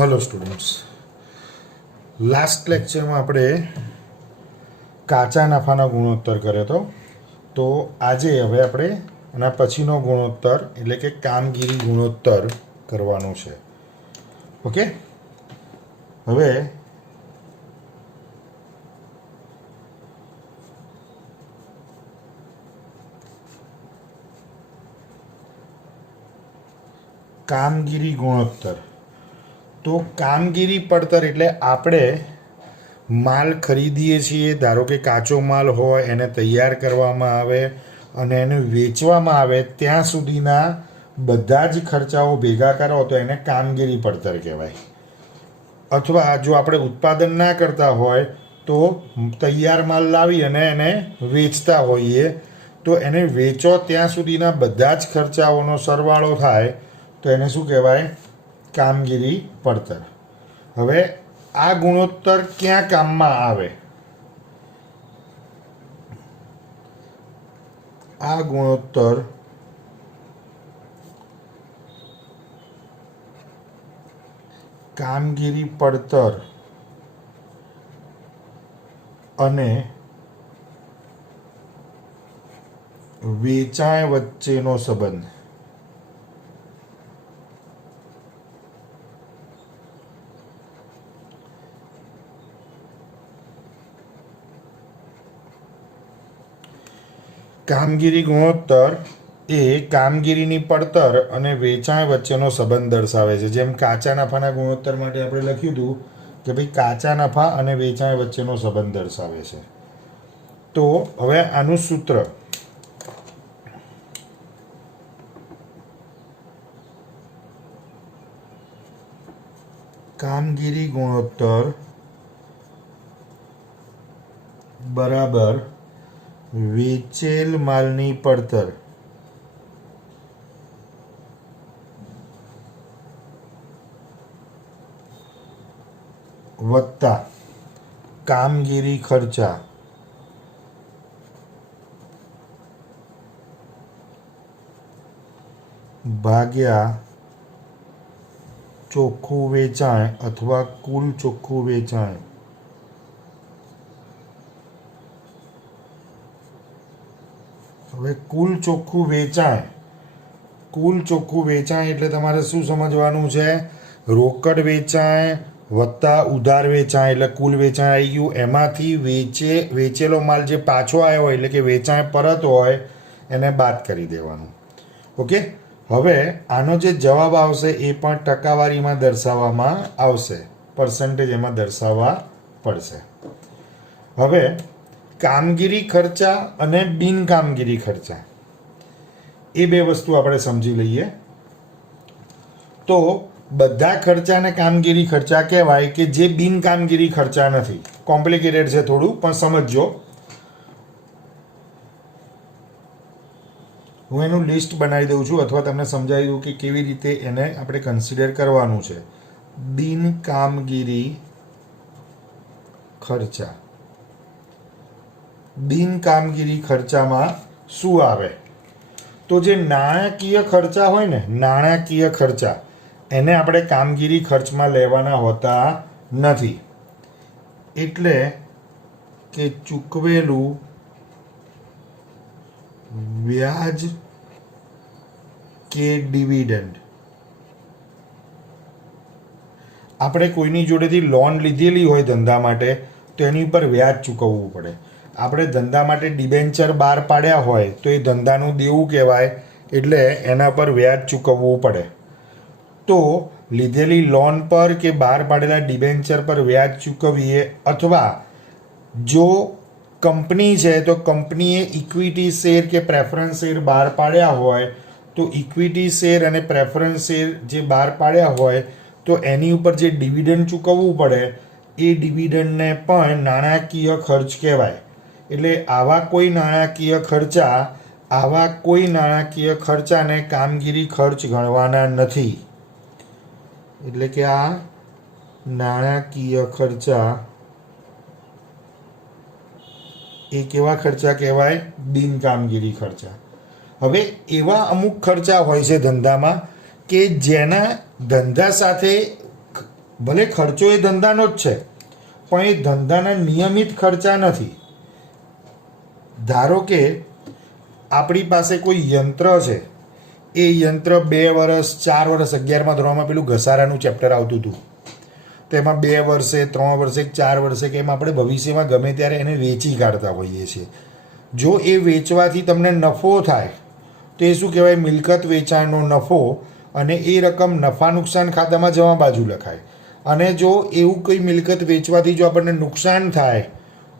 Hello students, last lecture में આપણે કાચા નફાના ગુણોત્તર કર્યો હતો. તો આજે હવે આપણે આના પછીનો ગુણોત્તર એટલે કે કામગીરી ગુણોત્તર કરવાનો છે. ઓકે, હવે કામગીરી ગુણોત્તર. તો કામગીરી પડતર એટલે આપણે માલ ખરીદીએ છીએ, ધારો કે કાચો માલ હોય એને તૈયાર કરવામાં આવે અને એને વેચવામાં આવે ત્યાં સુધીના બધા જ ખર્ચાઓ ભેગા કરો તો એને કામગીરી પડતર કહેવાય. અથવા જો આપણે ઉત્પાદન ના કરતા હોય તો તૈયાર માલ લાવી અને એને વેચતા હોઈએ તો એને વેચો ત્યાં સુધીના બધા જ ખર્ચાઓનો સરવાળો થાય તો એને શું કહેવાય? કામગીરી પડતર. હવે આ ગુણોત્તર ક્યાં કામમાં આવે? આ ગુણોત્તર કામગીરી પડતર અને વેચાણ વચ્ચેનો સંબંધ. કામગીરી ગુણોત્તર એ કામગીરીની પડતર અને વેચાણ વચ્ચેનો સંબંધ દર્શાવે છે. જેમ કાચા નફાના ગુણોત્તર માટે આપણે લખ્યું હતું કે ભાઈ કાચા નફા અને વેચાણ વચ્ચેનો સંબંધ દર્શાવે છે. તો હવે આનું સૂત્ર કામગીરી ગુણોત્તર બરાબર વેચેલ માલની પડતર વત્તા કામગીરી ખર્ચા ભાગ્યા ચોખ્ખું વેચાણ અથવા કુલ ચોખ્ખું વેચાણ. હવે કુલ ચોખ્ખું વેચાણ એટલે તમારે શું સમજવાનું છે? રોકડ વેચાણ વત્તા ઉધાર વેચાણ એટલે કુલ વેચાણ આવી ગયું. એમાંથી વેચેલો માલ જે પાછો આવ્યો હોય એટલે કે વેચાણ પરત હોય એને બાદ કરી દેવાનું. ઓકે, હવે આનો જે જવાબ આવશે એ પણ ટકાવારીમાં દર્શાવવામાં આવશે, પર્સન્ટેજ એમાં દર્શાવવા પડશે. હવે કામગીરી ખર્ચા અને બિનકામગીરી ખર્ચા એ બે વસ્તુ આપણે સમજી લઈએ. તો બધા ખર્ચાને કામગીરી ખર્ચા કહેવાય કે જે બિનકામગીરી ખર્ચા નથી. કોમ્પ્લિકેટેડ છે થોડું, પણ સમજજો. હું એનું લિસ્ટ બનાવી દઉં છું અથવા તમને સમજાવી દઉં કે કેવી રીતે એને આપણે કન્સિડર કરવાનું છે. બિનકામગીરી ખર્ચા. બિનકામગીરી ખર્ચામાં શું આવે? તો જે નાણાકીય ખર્ચા હોય ને, નાણાકીય ખર્ચા એને આપણે કામગીરી ખર્ચમાં લેવાના હોતા નથી. એટલે કે ચૂકવેલું વ્યાજ કે ડિવિડન્ડ. આપણે કોઈની જોડેથી લોન લીધેલી હોય ધંધા માટે તો એની ઉપર વ્યાજ ચૂકવવું પડે. આપણે ધંધા માટે ડિબેન્ચર બહાર પાડ્યા હોય તો એ ધંધાનું દેવું કહેવાય, એટલે એના પર વ્યાજ ચૂકવવું પડે. તો લીધેલી લોન પર કે બહાર પાડેલા ડિબેન્ચર પર વ્યાજ ચૂકવીએ, અથવા જો કંપની છે તો કંપનીએ ઇક્વિટી શેર કે પ્રેફરન્સ શેર બહાર પાડ્યા હોય તો ઇક્વિટી શેર અને પ્રેફરન્સ શેર જે બહાર પાડ્યા હોય તો એની ઉપર જે ડિવિડન્ડ ચૂકવવું પડે એ ડિવિડન્ડને પણ નાણાકીય ખર્ચ કહેવાય. એટલે આવા કોઈ નાણાકીય ખર્ચાને કામગીરી ખર્ચ ગણવાના નથી. એટલે કે આ નાણાકીય ખર્ચા એ કેવા ખર્ચા કહેવાય? બિનકામગીરી ખર્ચા. હવે એવા અમુક ખર્ચા હોય છે ધંધામાં કે જેના ધંધા સાથે ભલે ખર્ચો એ ધંધાનો જ છે, પણ એ ધંધાના નિયમિત ખર્ચા નથી. ધારો કે આપણી પાસે કોઈ યંત્ર છે, એ યંત્ર 2 વર્ષ 4 વર્ષ 11મા ધોરણમાં પેલું ઘસારાનું ચેપ્ટર આવતું હતું, તેમાં 2 વર્ષે 3 વર્ષે 4 વર્ષે કે એમ આપણે ભવિષ્યમાં ગમે ત્યારે એને વેચી કાઢતા હોઈએ છીએ. જો એ વેચવાથી તમને નફો થાય તો એ શું કહેવાય? મિલકત વેચાણનો નફો, અને એ રકમ નફા નુકસાન ખાતામાં જમા બાજુ લખાય. અને જો એવું કોઈ મિલકત વેચવાથી જો આપણને નુકસાન થાય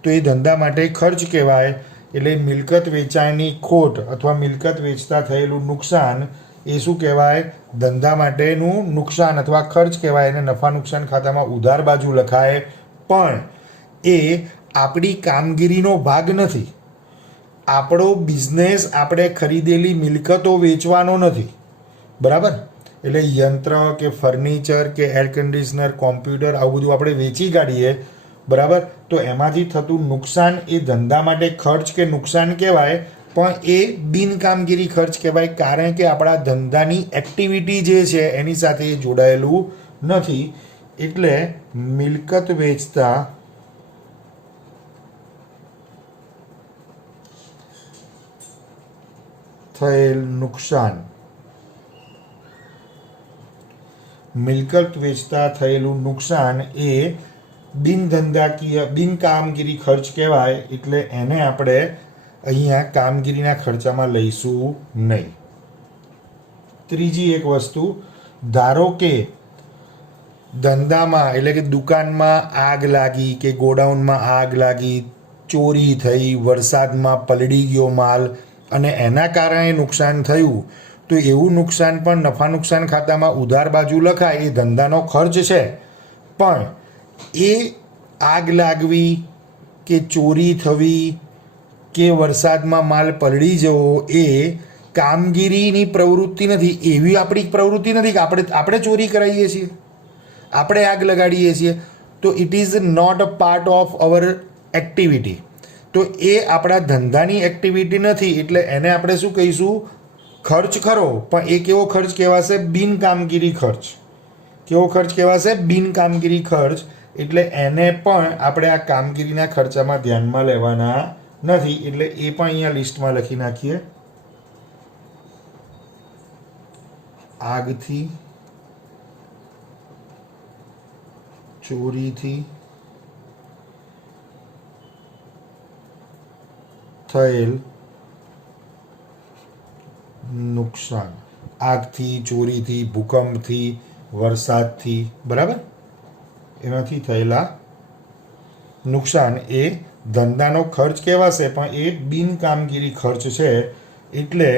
તો એ ધંધા માટે ખર્ચ કહેવાય. એટલે મિલકત વેચાણની ખોટ અથવા મિલકત વેચતા થયેલું નુકસાન એ શું કહેવાય? ધંધા માટેનું નુકસાન અથવા ખર્ચ કહેવાય. એને નફા નુકસાન ખાતામાં ઉધાર બાજુ લખાય. પણ એ આપણી કામગીરીનો ભાગ નથી. આપણો બિઝનેસ આપણે ખરીદેલી મિલકતો વેચવાનો નથી, બરાબર? એટલે યંત્ર કે ફર્નિચર કે એર કન્ડિશનર, કોમ્પ્યુટર, આવું બધું આપણે વેચી કાઢીએ, બરાબર? તો એમાંથી થતું નુકસાન એ ધંધા માટે ખર્ચ કે નુકસાન કહેવાય, પણ એ બિનકામગીરી ખર્ચ કહેવાય. કારણ કે આપણા ધંધાની એક્ટિવિટી જે છે એની સાથે એ જોડાયેલું નથી. એટલે મિલકત વેચતા થયેલ નુકસાન, મિલકત વેચતા થયેલું નુકસાન એ બિનધંધાકીય બિનકામગીરી ખર્ચ કહેવાય. એટલે એને આપણે અહીંયા કામગીરીના ખર્ચામાં લઈશું નહીં. ત્રીજી એક વસ્તુ, ધારો કે ધંધામાં એટલે કે દુકાનમાં આગ લાગી કે ગોડાઉનમાં આગ લાગી, ચોરી થઈ, વરસાદમાં પલળી ગયો માલ અને એના કારણે નુકસાન થયું, તો એવું નુકસાન પણ નફા નુકસાન ખાતામાં ઉધાર બાજુ લખાય. એ ધંધાનો ખર્ચ છે, પણ એ આગ લાગવી કે ચોરી થવી કે વરસાદમાં માલ પલળી જવો એ કામગીરીની પ્રવૃત્તિ નથી. એવી આપણી પ્રવૃત્તિ નથી કે આપણે ચોરી કરાવીએ છીએ, આપણે આગ લગાડીએ છીએ. તો it is not a part of our activity. તો એ આપણા ધંધાની એક્ટિવિટી નથી. એટલે એને આપણે શું કહીશું? ખર્ચ ખરો, પણ એ કેવો ખર્ચ કહેવાશે? બિનકામગીરી ખર્ચ. કેવો ખર્ચ કહેવાશે? બિનકામગીરી ખર્ચ. એટલે એને પણ આપણે આ કામગીરીના ખર્ચામાં ધ્યાનમાં લેવાના નથી. એટલે એ પણ અહીંયા લિસ્ટમાં લખી નાખીએ. આગથી, ચોરીથી થયેલ નુકસાન, આગથી, ચોરીથી, ભૂકંપથી, વરસાદથી, બરાબર, એનાથી થયેલા નુકસાન એ ધંધાનો ખર્ચ કહેવાશે, પણ એ બિનકામગીરી ખર્ચ છે. એટલે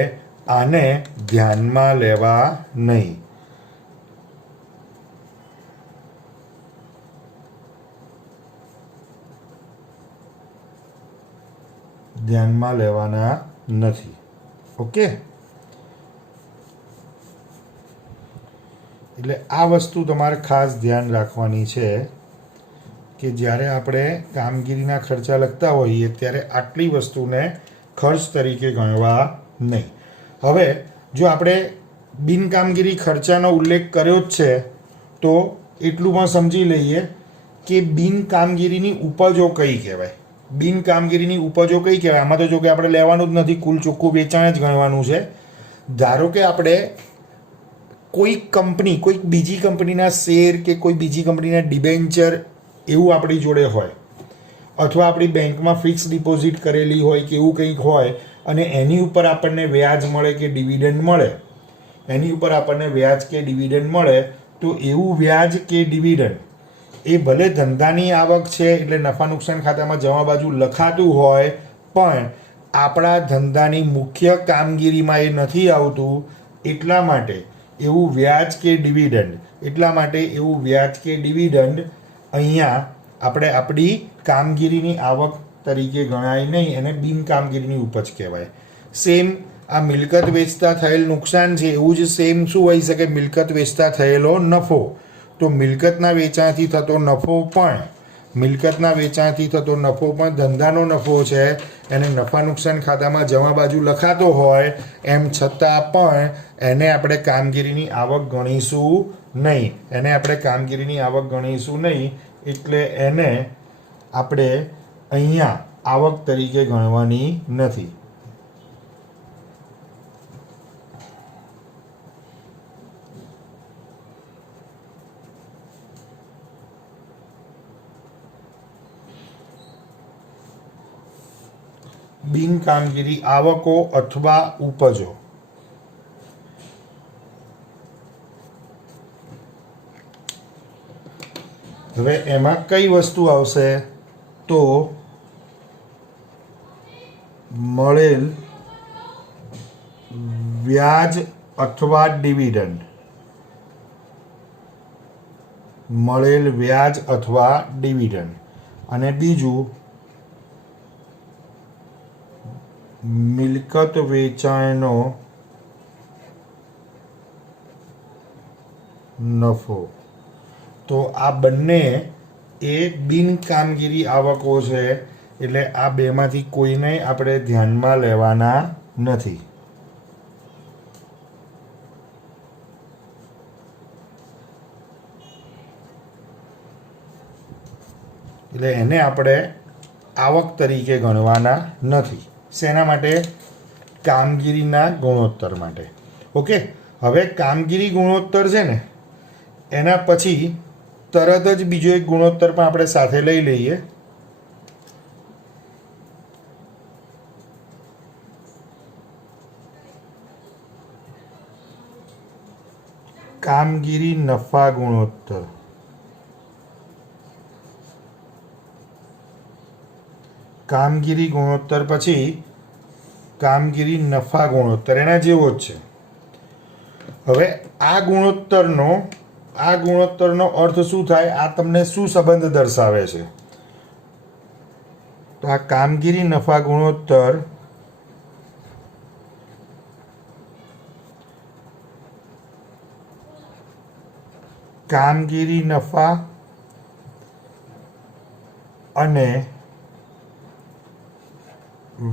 આને ધ્યાનમાં લેવા નહીં. ધ્યાનમાં લેવાના નથી. ઓકે, એટલે આ વસ્તુ તમારે ખાસ ધ્યાન રાખવાની છે કે જ્યારે આપણે કામગીરીના ખર્ચા લખતા હોઈએ ત્યારે આટલી વસ્તુને ખર્ચ તરીકે ગણવા નહીં. હવે જો આપણે બિનકામગીરી ખર્ચાનો ઉલ્લેખ કર્યો જ છે તો એટલું પણ સમજી લઈએ કે બિનકામગીરીની ઉપજો કઈ કહેવાય. બિનકામગીરીની ઉપજો કઈ કહેવાય? આમાં તો જો કે આપણે લેવાનું જ નથી, કુલ ચોખ્ખું વેચાણ જ ગણવાનું છે. ધારો કે આપણે કોઈક કંપની, કોઈક બીજી કંપનીના શેર કે કોઈ બીજી કંપનીના ડિબેન્ચર એવું આપણી જોડે હોય, અથવા આપણી બેંકમાં ફિક્સ ડિપોઝિટ કરેલી હોય કે એવું કંઈક હોય, અને એની ઉપર આપણને વ્યાજ મળે કે ડિવિડન્ડ મળે, એની ઉપર આપણને વ્યાજ કે ડિવિડન્ડ મળે, તો એવું વ્યાજ કે ડિવિડન્ડ એ ભલે ધંધાની આવક છે એટલે નફા નુકસાન ખાતામાં જમા બાજુ લખાતું હોય, પણ આપણા ધંધાની મુખ્ય કામગીરીમાં એ નથી આવતું. એટલા માટે એવું વ્યાજ કે ડિવિડન્ડ, અહીંયા આપણે આપણી કામગીરીની આવક તરીકે ગણાય નહીં, એને બિનકામગીરીની ઉપજ કહેવાય. સેમ આ મિલકત વેચતા થયેલ નુકસાન છે, એવું જ સેમ શું હોઈ શકે? મિલકત વેચતા થયેલો નફો. તો મિલકતના વેચાણથી થતો નફો પણ મિલકતના વેચાણથી થતો નફો પણ ધંધાનો નફો છે, એને નફા નુકસાન ખાતામાં જમા બાજુ લખાતો હોય એમ છતાં પણ એને આપણે કામગીરીની આવક ગણીશું નહીં. એને આપણે કામગીરીની આવક ગણીશું નહીં, એટલે એને આપણે અહીંયા આવક તરીકે ગણવાની નથી. બિનકામગીરી આવકો અથવા ઉપજો. હવે એમાં કઈ વસ્તુ આવશે? તો મળેલ વ્યાજ અથવા ડિવિડન્ડ. મળેલ વ્યાજ અથવા ડિવિડન્ડ. અને બીજું મિલકત વેચાણનો નફો. તો આ બંને એ બિનકામગીરી આવકો છે, એટલે આ બેમાંથી કોઈને આપણે ધ્યાનમાં લેવાના નથી. એટલે એને આપણે આવક તરીકે ગણવાના નથી. શેના માટે? કામગીરીના ગુણોત્તર માટે. ઓકે, હવે કામગીરી ગુણોત્તર છે ને, એના પછી તરત જ બીજો એક ગુણોત્તર પણ આપણે સાથે લઈ લઈએ. કામગીરી નફા ગુણોત્તર. કામગીરી ગુણોત્તર પછી કામગીરી નફા ગુણોત્તર એના જેવો જ છે. હવે આ ગુણોત્તરનો અર્થ શું થાય? આ તમને શું સંબંધ દર્શાવે છે? તો આ કામગીરી નફા ગુણોત્તર કામગીરી નફા અને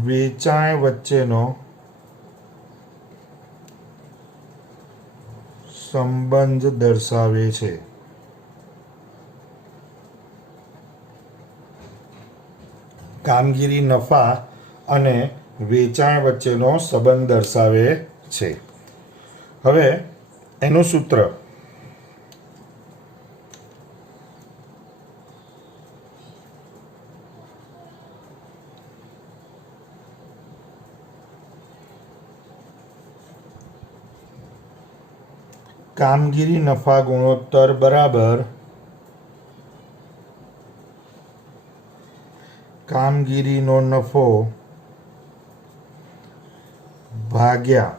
વેચાણ વચ્ચેનો સંબંધ દર્શાવે છે. કામગીરી નફા અને વેચાણ વચ્ચેનો સંબંધ દર્શાવે છે. હવે એનું સૂત્ર કામગીરી નફા ગુણોત્તર બરાબર કામગીરીનો નફો ભાગ્યા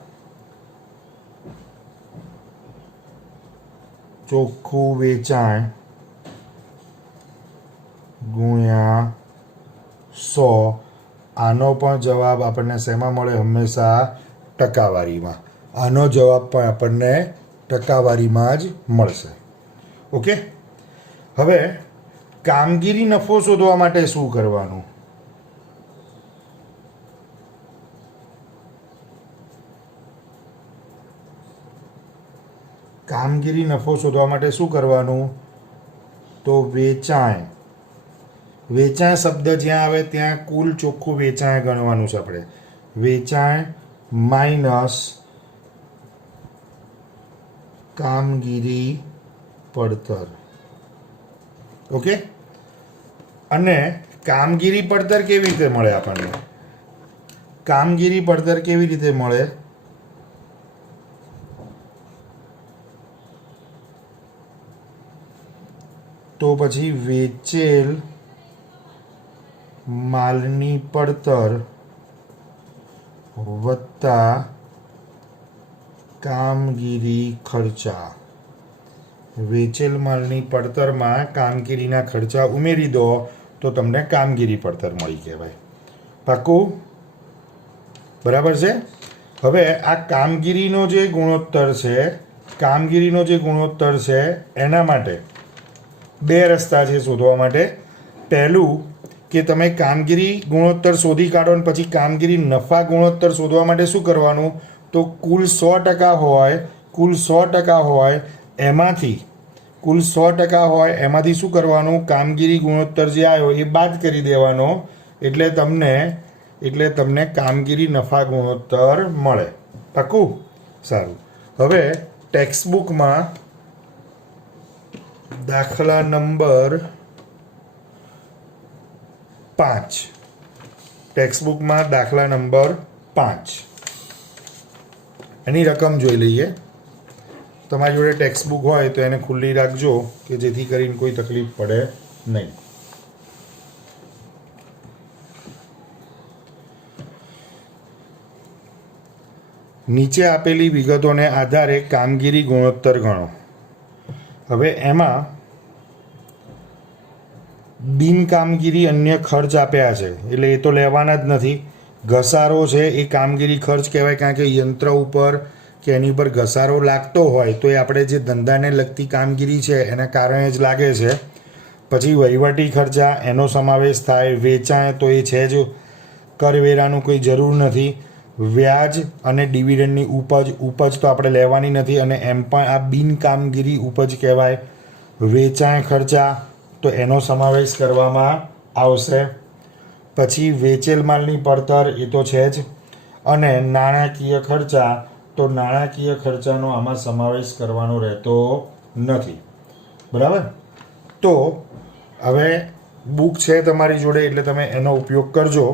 ચોખ્ખું વેચાણ ગુણ્યા 100. આનો પણ જવાબ આપણને શેમાં મળે? હંમેશા ટકાવારીમાં. આનો જવાબ પણ આપણને ટકાવારીમાં જ મળશે. ઓકે, હવે કામગીરી નફો શોધવા માટે શું કરવાનું? કામગીરી નફો શોધવા માટે શું કરવાનું? તો વેચાણ શબ્દ જ્યાં આવે ત્યાં કુલ ચોખ્ખું વેચાણ ગણવાનું છે આપણે. વેચાણ માઇનસ કામગીરી પડતર. ઓકે, અને કામગીરી પડતર કેવી રીતે મળે આપણને? કામગીરી પડતર કેવી રીતે મળે? તો પછી વેચેલ માલની પડતર વત્તા કામગીરી ખર્ચા. વેચેલ માલની પડતરમાં કામગીરીના ખર્ચા ઉમેરી દો તો તમને કામગીરી પડતર મળી કહેવાય. પાક્કું? બરાબર છે. હવે આ કામગીરીનો જે ગુણોત્તર છે એના માટે બે રસ્તા છે શોધવા માટે. પહેલું કે તમે કામગીરી ગુણોત્તર શોધી કાઢો અને પછી કામગીરી નફા ગુણોત્તર શોધવા માટે શું કરવાનું, તો કુલ 100% હોય એમાંથી કુલ 100% હોય એમાંથી શું કરવાનું, કામગીરી ગુણોત્તર જે આવ્યો એ બાદ કરી દેવાનો, એટલે તમને કામગીરી નફા ગુણોત્તર મળે. પાકું? સારું. હવે ટેક્સ્ટબુકમાં દાખલા નંબર 5, ટેક્સ્ટબુકમાં દાખલા નંબર 5 એની રકમ જોઈ લઈએ. તમારી જોડે ટેક્સ્ટબુક હોય તો એને ખુલ્લી રાખજો કે જેથી કરીને કોઈ તકલીફ પડે નહીં. નીચે આપેલી વિગતોને આધારે કામગીરી ગુણોત્તર ગણો. હવે એમાં બિનકામગીરી અન્ય ખર્ચ આપ્યા છે એટલે એ તો લેવાના જ નથી. ઘસારો છે એ કામગીરી ખર્ચ કહેવાય, કારણ કે યંત્ર ઉપર કે એની ઉપર ઘસારો લાગતો હોય તો એ આપણે જે ધંધાને લગતી કામગીરી છે એના કારણે જ લાગે છે. પછી વહીવટી ખર્ચા એનો સમાવેશ થાય. વેચાણ તો એ છે જ, કરવેરાનું કોઈ જરૂર નથી. વ્યાજ અને ડિવિડન્ડની ઉપજ તો આપણે લેવાની નથી અને એમ પણ આ બિનકામગીરી ઉપજ કહેવાય. વેચાણ ખર્ચા તો એનો સમાવેશ કરવામાં આવશે. પછી વેચેલ માલની પડતર એ તો છે જ, અને નાણાકીય ખર્ચા તો નાણાકીય ખર્ચાનો આમાં સમાવેશ કરવાનો રહેતો નથી. બરાબર? તો હવે બુક છે તમારી જોડે એટલે તમે એનો ઉપયોગ કરજો.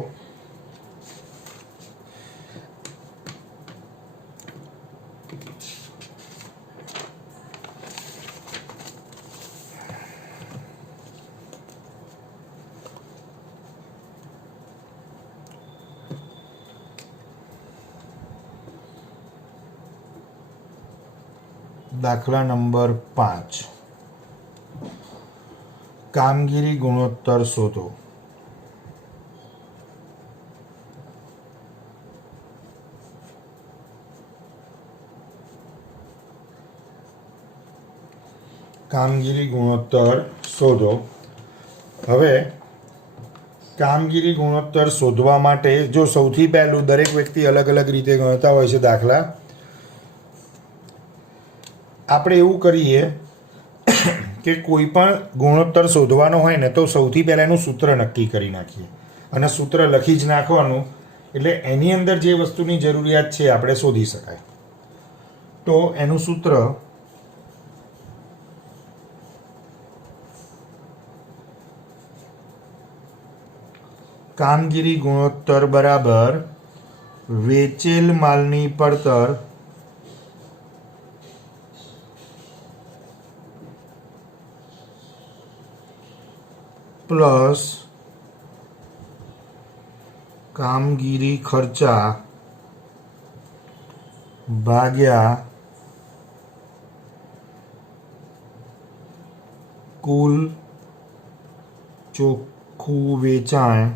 દાખલા નંબર 5, કામગીરી ગુણોત્તર શોધો. કામગીરી ગુણોત્તર શોધો. હવે કામગીરી ગુણોત્તર શોધવા માટે જો સૌથી પહેલું દરેક વ્યક્તિ અલગ અલગ રીતે ગણતા હોય છે દાખલા. આપણે એવું કરીએ કે કોઈ પણ ગુણોત્તર શોધવાનો હોય ને તો સૌથી પહેલાં એનું સૂત્ર નક્કી કરી નાખીએ અને સૂત્ર લખી જ નાખવાનું, એટલે એની અંદર જે વસ્તુની જરૂરિયાત છે આપણે શોધી શકાય. તો એનું સૂત્ર કામગીરી ગુણોત્તર બરાબર વેચેલ માલની પડતર પ્લસ કામગીરી ખર્ચા ભાગ્યા કુલ ચોખ્ખું વેચાણ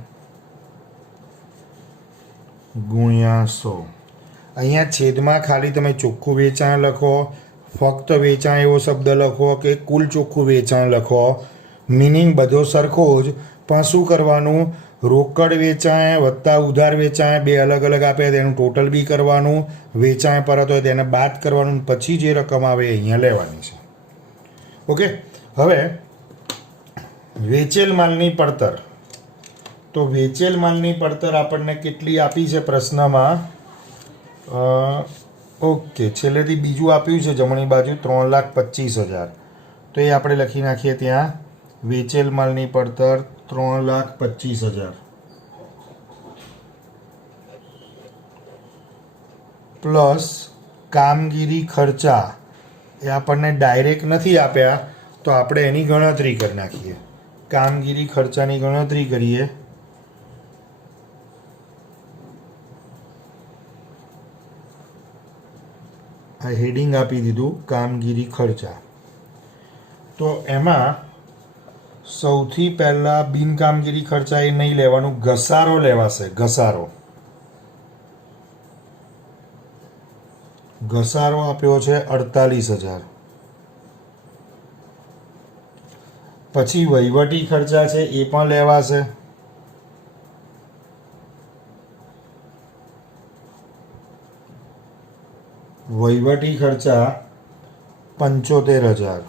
ગુણ્યા 100. અહીંયા છેદમાં ખાલી તમે ચોખ્ખું વેચાણ લખો, ફક્ત વેચાણ એવો શબ્દ લખો કે કુલ ચોખ્ખું વેચાણ લખો, મિનિંગ બધો સરખો જ, પણ શું કરવાનું, રોકડ વેચાણ વત્તા ઉધાર વેચાણ બે અલગ અલગ આપે તેનું ટોટલ બી કરવાનું, વેચાણ પરત હોય તેને બાદ કરવાનું, પછી જે રકમ આવે એ અહીંયા લેવાની છે. ઓકે. હવે વેચેલ માલની પડતર. તો વેચેલ માલની પડતર આપણને કેટલી આપી છે પ્રશ્નમાં? ઓકે, છેલ્લેથી બીજું આપ્યું છે જમણી બાજુ 3,25,000. તો એ આપણે લખી નાખીએ ત્યાં. વેચેલ માલની પડતર 3,25,000 પ્લસ કામગીરી ખર્ચા એ આપણને ડાયરેક્ટ નથી આપ્યા તો આપણે એની ગણતરી કરી નાખીએ. કામગીરી ખર્ચાની ગણતરી કરીએ. આ હેડિંગ આપી દીધું કામગીરી ખર્ચા. તો એમાં સૌથી પહેલાં બિનકામગીરી ખર્ચા એ નહીં લેવાનું, ઘસારો લેવાશે. ઘસારો આપ્યો છે 48,000. પછી વહીવટી ખર્ચા છે એ પણ લેવાશે. વહીવટી ખર્ચા 75,000.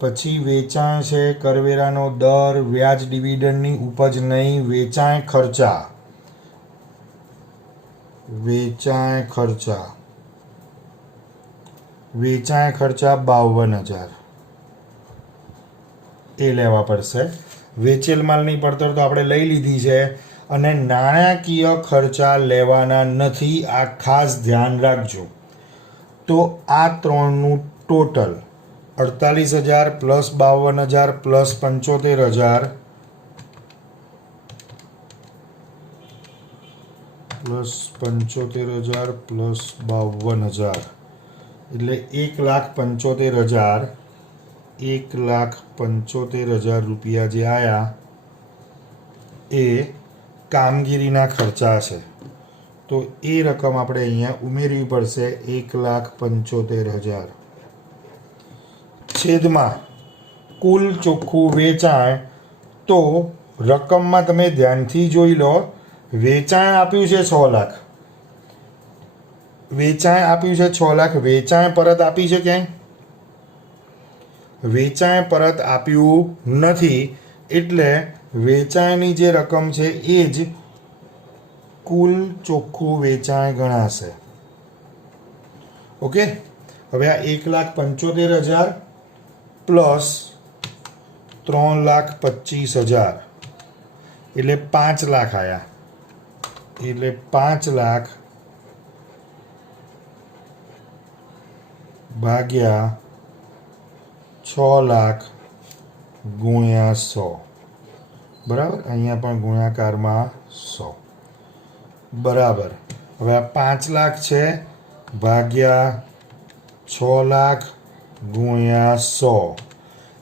પછી વેચાણ છે, કરવેરાનો દર, વ્યાજ, ડિવિડન્ડની ઉપજ નહીં, વેચાણ ખર્ચા. વેચાણ ખર્ચા 52,000 એ લેવા પડશે. વેચેલ માલની પડતર તો આપણે લઈ લીધી છે અને નાણાકીય ખર્ચા લેવાના નથી, આ ખાસ ધ્યાન રાખજો. તો આ ત્રણનું total 48,000 plus 52,000 plus 75,000 plus 75,000 plus 52,000 એટલે 1,75,000. 1,75,000 રૂપિયા જે આયા એ કામગીરીના ખર્ચા છે. તો એ રકમ આપણે અહીંયા ઉમેરવી પડશે. 1,75,000 છેદમાં કુલ ચોખ્ખું વેચાણ. તો રકમમાં તમે ધ્યાનથી જોઈ લો, વેચાણ આપ્યું છે 6 લાખ. વેચાણ આપ્યું છે 6 લાખ. વેચાણ પરત આપી છે ક્યાંય? વેચાણ પરત આપ્યું નથી, એટલે વેચાણની જે રકમ છે એ જ કુલ ચોખ્ખું વેચાણ ગણાશે. ઓકે. હવે આ 1,75,000 પ્લસ 3,25,000 એટલે 5 લાખ આવ્યા. એટલે 5 લાખ ભાગ્યા 6 લાખ ગુણ્યા 100. બરાબર. અહીંયા પણ ગુણાકારમાં 100 બરાબર. હવે આ 5 લાખ છે ભાગ્યા 6 લાખ ગુણ્યા 100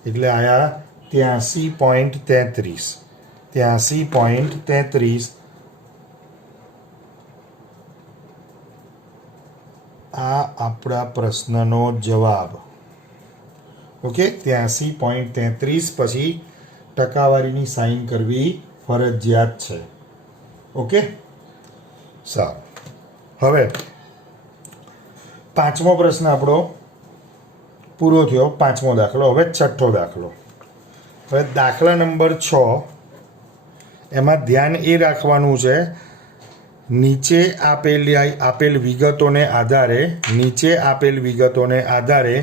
એટલે આયા 83.33. 83.33 આ આપણા પ્રશ્નનો જવાબ. ઓકે. 83.33 પછી ટકાવારીની સાઇન કરવી ફરજિયાત છે. ઓકે. સારું. હવે પાંચમો પ્રશ્ન આપણો પૂરો થયો. પાંચમો દાખલો. હવે છઠ્ઠો દાખલો. હવે દાખલા નંબર 6. એમાં ધ્યાન એ રાખવાનું છે, નીચે આપેલ વિગતોને આધારે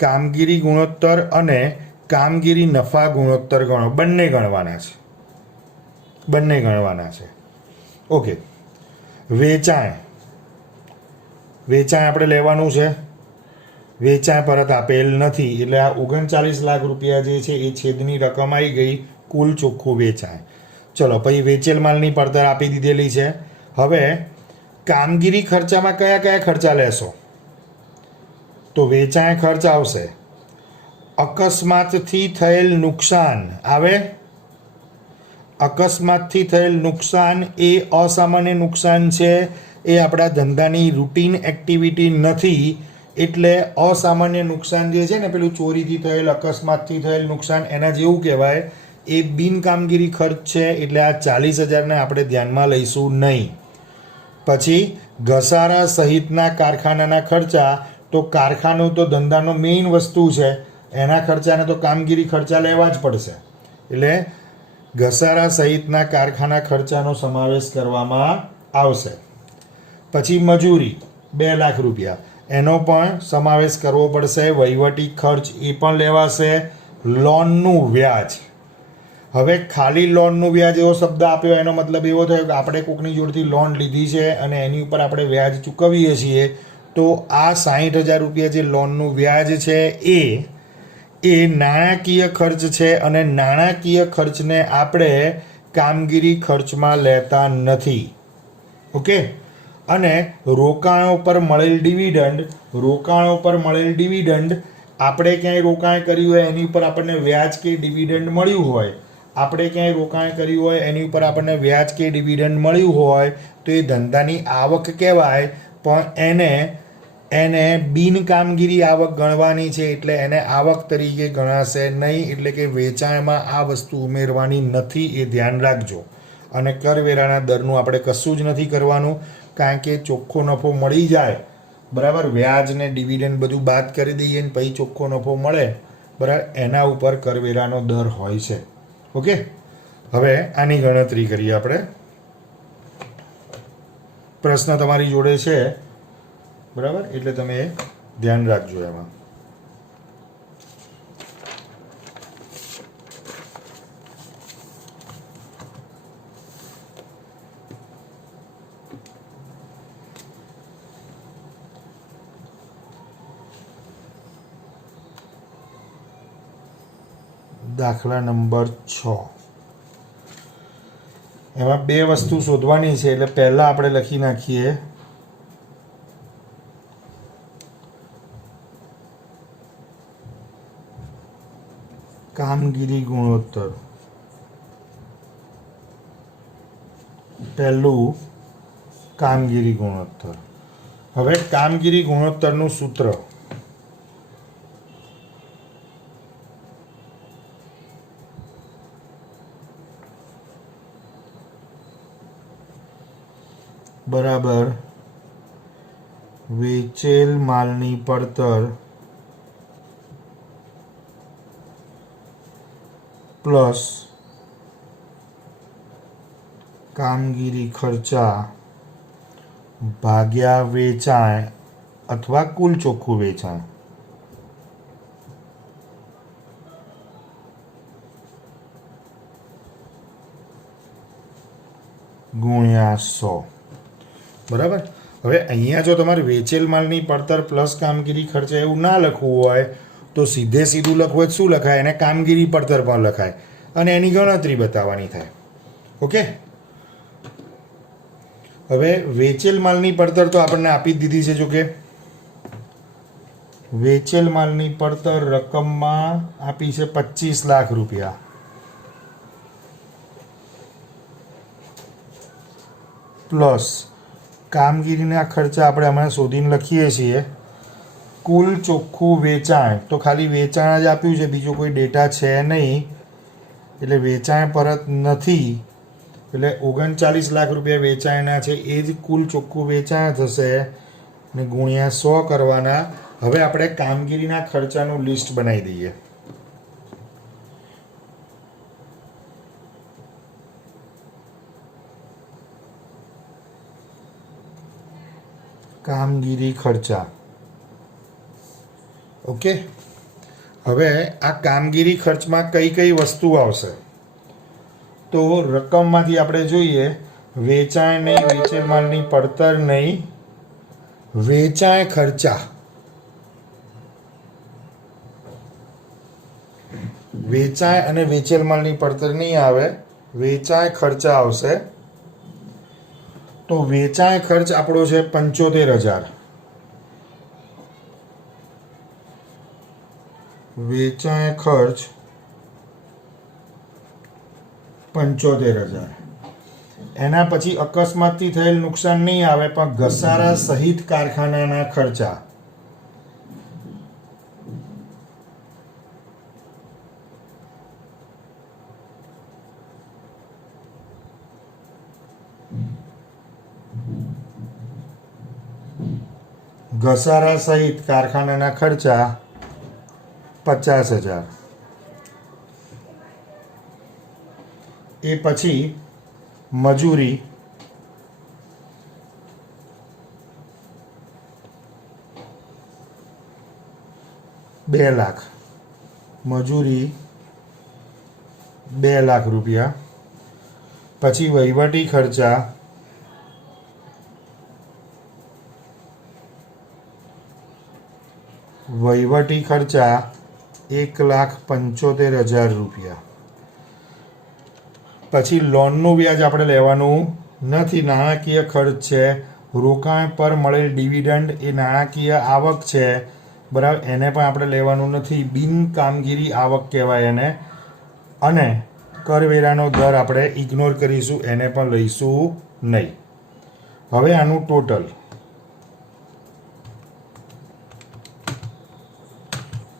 કામગીરી ગુણોત્તર અને કામગીરી નફા ગુણોત્તર બંને ગણવાના છે. ઓકે. વેચાણ આપણે લેવાનું છે. વેચાણ પરત આપેલ નથી, એટલે આ 39 લાખ રૂપિયા જે છે એ છેદની રકમ આવી ગઈ, કુલ ચોખ્ખું વેચાણ. ચલો, પછી વેચેલ માલની પડતર આપી દીધેલી છે. હવે કામગીરી ખર્ચામાં કયા કયા ખર્ચા લેશો? તો વેચાણ ખર્ચ આવશે. અકસ્માતથી થયેલ નુકસાન આવે. અકસ્માતથી થયેલ નુકસાન એ અસામાન્ય નુકસાન છે, એ આપણા ધંધાની રૂટીન એક્ટિવિટી નથી, એટલે અસામાન્ય નુકસાન જે છે ને, પેલું ચોરીથી થયેલ, અકસ્માતથી થયેલ નુકસાન, એના જેવું કહેવાય. એ બિનકામગીરી ખર્ચ છે, એટલે આ 40,000ને આપણે ધ્યાનમાં લઈશું નહીં. પછી ઘસારા સહિતના કારખાનાના ખર્ચા. તો કારખાનું તો ધંધાનો મેઇન વસ્તુ છે, એના ખર્ચાને તો કામગીરી ખર્ચા લેવા જ પડશે, એટલે ઘસારા સહિતના કારખાના ખર્ચાનો સમાવેશ કરવામાં આવશે. પછી મજૂરી 2 લાખ રૂપિયા, એનો પણ સમાવેશ કરવો પડશે. વહીવટી ખર્ચ એ પણ લેવાશે. લોનનું વ્યાજ. હવે ખાલી લોનનું વ્યાજ એવો શબ્દ આપ્યો, એનો મતલબ એવો થયો કે આપણે કોઈકની જોડેથી લોન લીધી છે અને એની ઉપર આપણે વ્યાજ ચૂકવીએ છીએ. તો આ 60,000 રૂપિયા જે લોનનું વ્યાજ છે એ નાણાકીય ખર્ચ છે, અને નાણાકીય ખર્ચને આપણે કામગીરી ખર્ચમાં લેતા નથી. ઓકે. અને રોકાણો પર મળેલ ડિવિડન્ડ, આપણે ક્યાંય રોકાણ કર્યું હોય એની ઉપર આપણને વ્યાજ કે ડિવિડન્ડ મળ્યું હોય, તો એ ધંધાની આવક કહેવાય, પણ એને એને બિન કામગીરી આવક ગણવાની છે, એટલે એને આવક તરીકે ગણાશે નહીં. એટલે કે વેચાણમાં આ વસ્તુ ઉમેરવાની નથી, એ ધ્યાન રાખજો. અને કરવેરાના દરનું આપણે કશું જ નથી કરવાનું, કારણ કે ચોખ્ખો નફો મળી જાય, બરાબર, વ્યાજ ને ડિવિડન્ડ બધું બાદ કરી દઈએ ને પછી ચોખ્ખો નફો મળે, બરાબર, એના ઉપર કરવેરાનો દર હોય છે. ઓકે, હવે આની ગણતરી કરીએ આપણે. પ્રશ્ન તમારી જોડે છે, બરાબર, એટલે તમે ધ્યાન રાખજો એમાં. દાખલા નંબર 6. એમાં બે વસ્તુ શોધવાની છે, એટલે પહેલા આપણે લખી નાખીએ કામગીરી ગુણોત્તર. પહેલું કામગીરી ગુણોત્તર. હવે કામગીરી ગુણોત્તરનું સૂત્ર બરાબર વેચેલ માલની પડતર પ્લસ કામગીરી ખર્ચા ભાગ્યા વેચાણ અથવા કુલ ચોખ્ખું વેચાણ ગુણ્યા 100. બરાબર. હવે અહીંયા જો તમારે વેચેલ માલની પડતર પ્લસ કામગીરી ખર્ચા એવું ના લખવું હોય તો સીધે સીધું લખવું હોય શું લખાય? એને કામગીરી પડતર પણ લખાય અને એની ગણતરી બતાવવાની થાય. ઓકે, હવે વેચેલ માલની પડતર તો આપણને આપી જ દીધી છે. જો કે વેચેલ માલની પડતર રકમમાં આપી છે 25 લાખ રૂપિયા પ્લસ કામગીરીના ખર્ચા આપણે હમણાં શોધીને લખીએ છીએ. કુલ ચોખ્ખું વેચાણ તો ખાલી વેચાણ જ આપ્યું છે, બીજો કોઈ ડેટા છે નહીં, એટલે વેચાણ પરત નથી, એટલે 39 લાખ રૂપિયા વેચાણના છે, એ જ કુલ ચોખ્ખું વેચાણ થશે ને ગુણ્યા 100 કરવાના. હવે આપણે કામગીરીના ખર્ચાનું લિસ્ટ બનાવી દઈએ. કામગીરી ખર્ચા. ઓકે, હવે આ કામગીરી ખર્ચમાં કઈ કઈ વસ્તુ આવશે તો રકમમાંથી આપણે જોઈએ વેચાણ નહીં, વેચેલ માલની પડતર નહીં, વેચાણ ખર્ચા, વેચાણ અને વેચેલ માલની પડતર નહીં આવે, વેચાણ ખર્ચા આવશે. તો વેચાણ ખર્ચ આપણો છે 75,000. વેચાણ ખર્ચ 75,000. એના પછી અકસ્માતથી થયેલ નુકસાન નહીં આવે, પણ ઘસારા સહિત કારખાનાના ખર્ચા કારખાનાના ખર્ચા 50,000. એ પછી મજૂરી 2 લાખ, મજૂરી 2 લાખ રૂપિયા. પછી વહીવટી ખર્ચા વહીવટી ખર્ચા 1,75,000 રૂપિયા. પછી લોનનું વ્યાજ આપણે લેવાનું નથી, નાણાકીય ખર્ચ છે. રોકાણ પર મળેલ ડિવિડન્ડ એ નાણાકીય આવક છે, બરાબર, એને પણ આપણે લેવાનું નથી, બિન કામગીરી આવક કહેવાય એને. અને કરવેરાનો દર આપણે ઇગ્નોર કરીશું, એને પણ લઈશું નહીં. હવે આનું total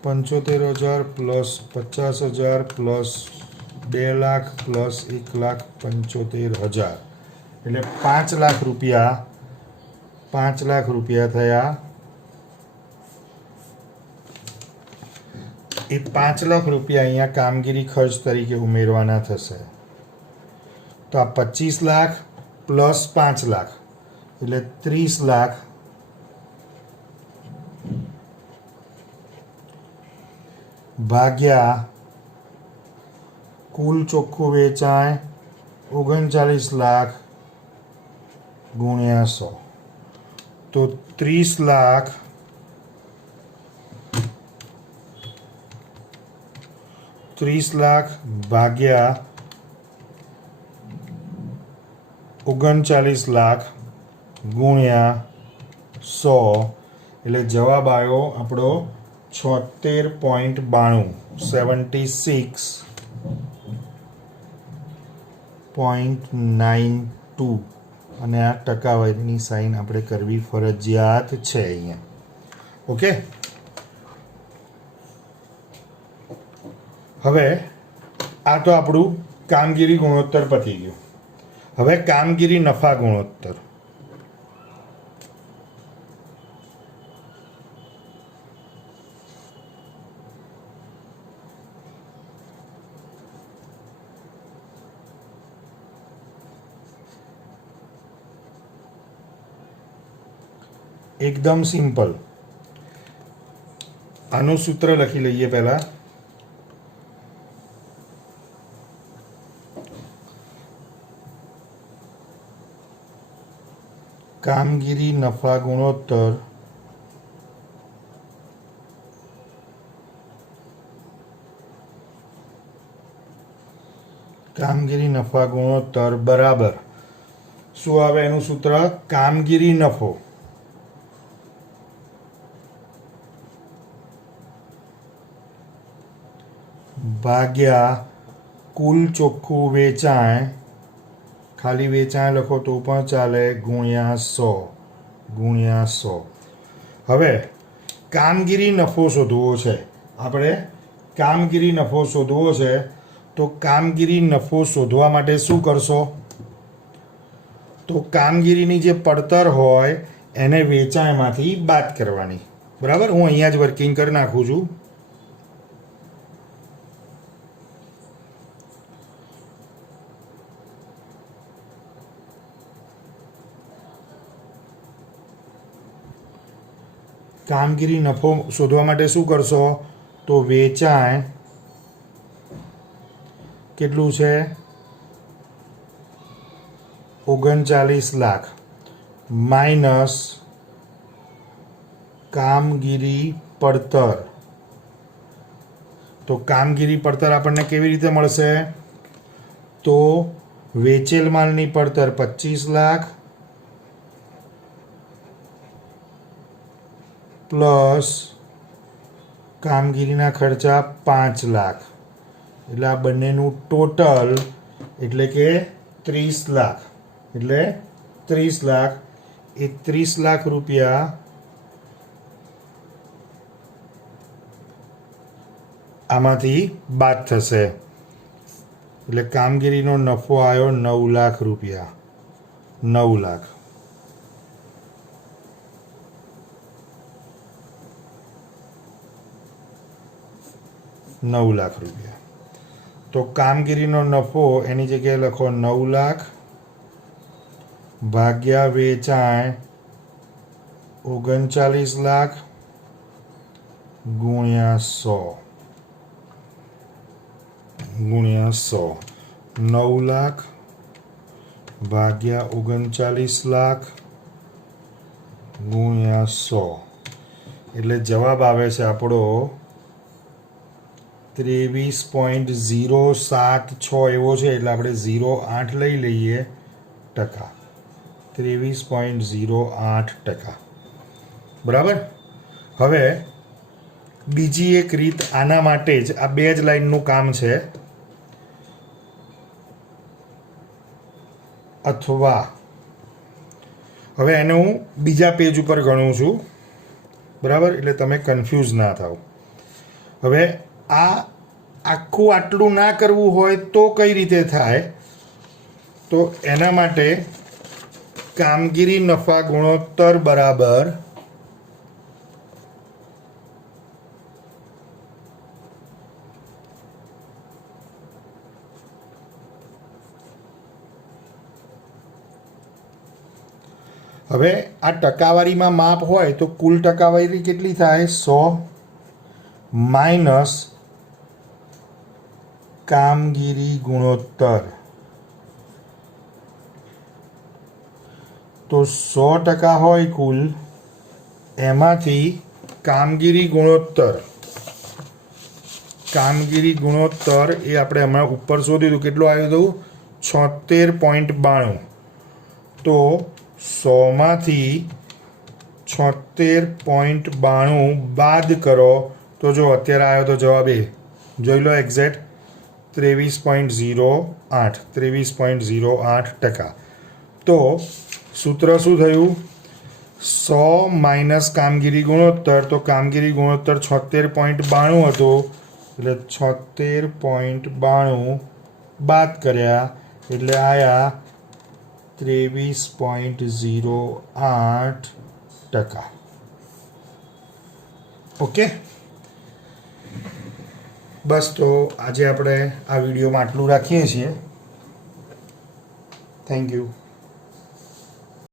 75,000 plus 50,000 plus 2 lakh plus 1,75,000 એટલે 5 લાખ રૂપિયા 5 લાખ રૂપિયા થયા. એ 5 લાખ રૂપિયા અહીંયા કામગીરી ખર્ચ તરીકે ઉમેરવાના થશે. તો આ 25 લાખ પ્લસ 5 લાખ એટલે 30 લાખ ભાગ્યા કુલ ચોખ્ખું વેચાણ 39 લાખ ગુણ્યા 100. તો 30 લાખ ભાગ્યા 39 લાખ ગુણ્યા 100 એટલે જવાબ આવ્યો આપણો 76.92 76.92 અને આ ટકાવારીની સાઇન આપણે કરવી ફરજિયાત છે અહીંયા. ઓકે, હવે આ તો આપણું કામગીરી ગુણોત્તર પતી ગયું. હવે કામગીરી નફા ગુણોત્તર. એકદમ સિમ્પલ. આનું સૂત્ર લખી લઈએ પહેલા. કામગીરી નફા ગુણોત્તર બરાબર શું આવે એનું સૂત્ર? કામગીરી નફો ભાગ્યા કુલ ચોખ્ખું વેચાણ, ખાલી વેચાણ લખો તો પણ ચાલે, ગુણ્યા 100. હવે કામગીરી નફો શોધવો છે આપણે. કામગીરી નફો શોધવો છે તો કામગીરી નફો શોધવા માટે શું કરશો? તો કામગીરીની જે પડતર હોય એને વેચાણમાંથી બાદ કરવાની. બરાબર, હું અહીંયા જ વર્કિંગ કરી નાખું છું. કામગીરી નફો શોધવા માટે શું કરશો? તો વેચાણ કેટલું છે? 39 લાખ માઇનસ કામગીરી પડતર. તો કામગીરી પડતર આપણને કેવી રીતે મળશે? તો વેચેલ માલની પડતર 25 લાખ પ્લસ કામગીરીના ખર્ચા 5 લાખ એટલે આ બંનેનું ટોટલ એટલે કે 30 લાખ. એટલે 30 લાખ એ 30 લાખ રૂપિયા આમાંથી બાદ થશે. એટલે કામગીરીનો નફો આવ્યો 9 લાખ રૂપિયા. 9 લાખ. રૂપિયા. તો કામગીરીનો નફો એની જગ્યાએ લખો 9 લાખ ભાગ્યા વેચાણ 39 લાખ ગુણ્યા 100. 9 લાખ ભાગ્યા 39 લાખ ગુણ્યા 100 એટલે જવાબ આવે છે આપણો 23.076 એવો છે. એટલે આપણે 0.8 લઈ લઈએ ટકા. 23.08%. બરાબર. હવે બીજી એક રીત આના માટે જ, આ બે જ લાઈનનું કામ છે. અથવા હવે એને હું બીજા પેજ ઉપર ગણું છું. બરાબર, એટલે તમે કન્ફ્યુઝ ના થાવ. હવે આ આખું આટલું ના કરવું હોય તો કઈ રીતે થાય? તો એના માટે કામગીરી નફા ગુણોત્તર બરાબર હવે આ ટકાવારીમાં માપ હોય તો કુલ ટકાવારી કેટલી થાય? 100 માઇનસ કામગીરી ગુણોત્તર. તો 100% હોય કુલ, એમાંથી કામગીરી ગુણોત્તર એ આપણે હમણાં ઉપર શોધ્યું હતું. કેટલું આવ્યું હતું? 76.92. તો 100માંથી 76.92 બાદ કરો તો જો અત્યારે આવ્યો તો જવાબ એ જોઈ લો એક્ઝેક્ટ 23.08%. તો સૂત્ર શું થયું? 100 માઇનસ કામગીરી ગુણોત્તર. તો કામગીરી ગુણોત્તર 76.92 હતો, એટલે 76.92 બાદ કર્યા એટલે આયા 23.08%. ઓકે, બસ તો આજે આપણે આ વિડીયોમાં આટલું રાખીએ છીએ. Thank you.